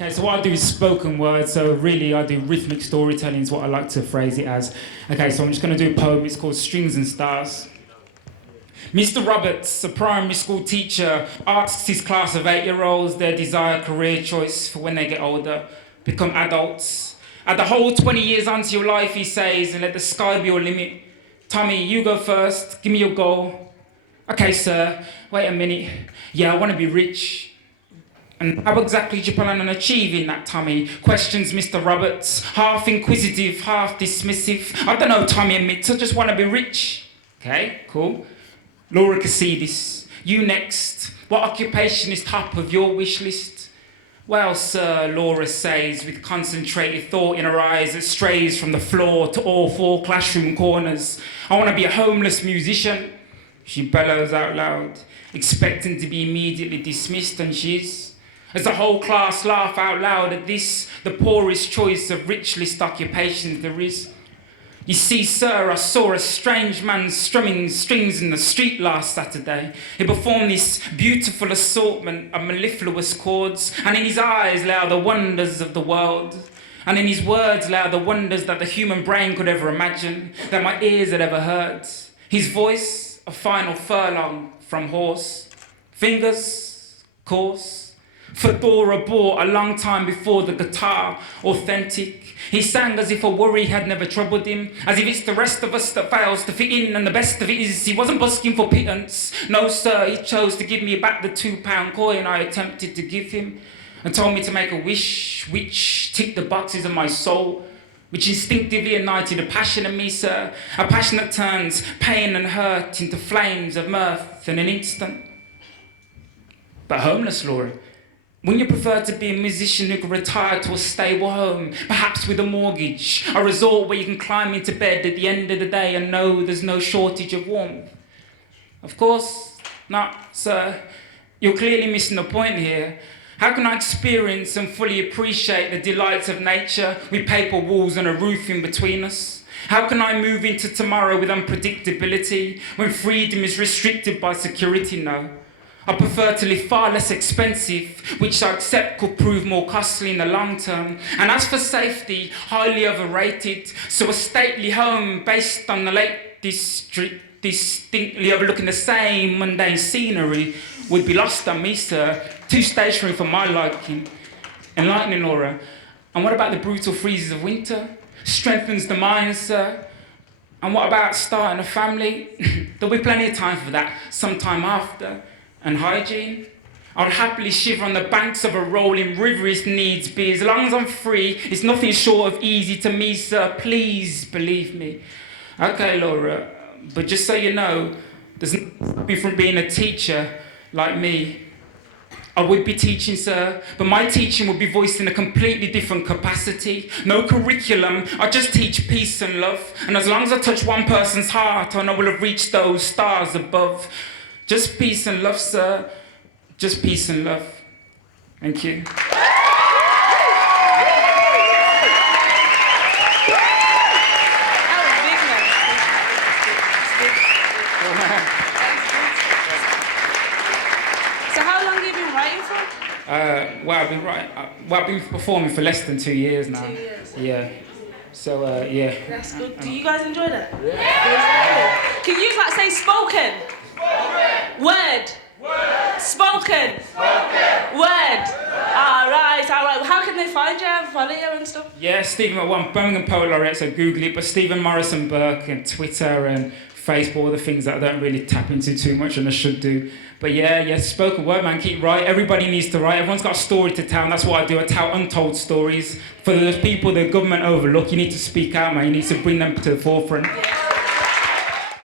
Okay, so what I do is spoken word, so really I do rhythmic storytelling is what I like to phrase it as. Okay, so I'm just going to do a poem, it's called Strings and Stars. Mr. Roberts, a primary school teacher, asks his class of 8-year-olds their desired career choice for when they get older, become adults. Add the whole 20 years onto your life, he says, and let the sky be your limit. Tommy, you go first, give me your goal. Okay, sir, wait a minute. Yeah, I want to be rich. And how exactly do you plan on achieving that, Tommy? Questions Mr. Roberts, half inquisitive, half dismissive. I don't know, Tommy admits, I just want to be rich. Okay, cool. Laura Cassidis, you next. What occupation is top of your wish list? Well, sir, Laura says, with concentrated thought in her eyes that strays from the floor to all 4 classroom corners. I want to be a homeless musician. She bellows out loud, expecting to be immediately dismissed, and she is. As the whole class laugh out loud at this, the poorest choice of rich list occupations there is. You see, sir, I saw a strange man strumming strings in the street last Saturday. He performed this beautiful assortment of mellifluous chords, and in his eyes lay the wonders of the world. And in his words lay the wonders that the human brain could ever imagine, that my ears had ever heard. His voice, a final furlong from horse. Fingers, coarse. Fedora bought a long time before the guitar, authentic. He sang as if a worry had never troubled him, as if it's the rest of us that fails to fit in, and the best of it is he wasn't busking for pittance. No, sir, he chose to give me back the £2 coin I attempted to give him, and told me to make a wish which ticked the boxes of my soul, which instinctively ignited a passion in me, sir, a passion that turns pain and hurt into flames of mirth in an instant. But homeless, Laura, wouldn't you prefer to be a musician who could retire to a stable home, perhaps with a mortgage, a resort where you can climb into bed at the end of the day and know there's no shortage of warmth? Of course not, sir. You're clearly missing the point here. How can I experience and fully appreciate the delights of nature with paper walls and a roof in between us? How can I move into tomorrow with unpredictability when freedom is restricted by security? No. I prefer to live far less expensive, which I accept could prove more costly in the long term. And as for safety, highly overrated. So a stately home based on the Lake District, distinctly overlooking the same mundane scenery, would be lost on me, sir. Too stationary for my liking. Enlightening, Laura. And what about the brutal freezes of winter? Strengthens the mind, sir. And what about starting a family? There'll be plenty of time for that sometime after. And hygiene? I'll happily shiver on the banks of a rolling river if needs be. As long as I'm free, it's nothing short of easy to me, sir. Please believe me. Okay, Laura, but just so you know, there's nothing from being a teacher like me. I would be teaching, sir, but my teaching would be voiced in a completely different capacity. No curriculum, I just teach peace and love. And as long as I touch one person's heart, I know we'll have reached those stars above. Just peace and love, sir. Just peace and love. Thank you. So how long have you been writing for? I've been performing for less than 2 years now. 2 years. Yeah. So, yeah. That's good. Do you guys enjoy that? Yeah. Can you like say spoken? Spoken. Word. Word. Spoken. Spoken. Word. All right. How can they find you and follow you and stuff? Yeah, Stephen, Birmingham Poet Laureate, so Google it, but Stephen Morrison Burke and Twitter and Facebook, all the things that I don't really tap into too much and I should do. But yeah, spoken word, man, keep writing. Everybody needs to write. Everyone's got a story to tell, and that's what I do. I tell untold stories. For those people the government overlook, you need to speak out, man. You need to bring them to the forefront.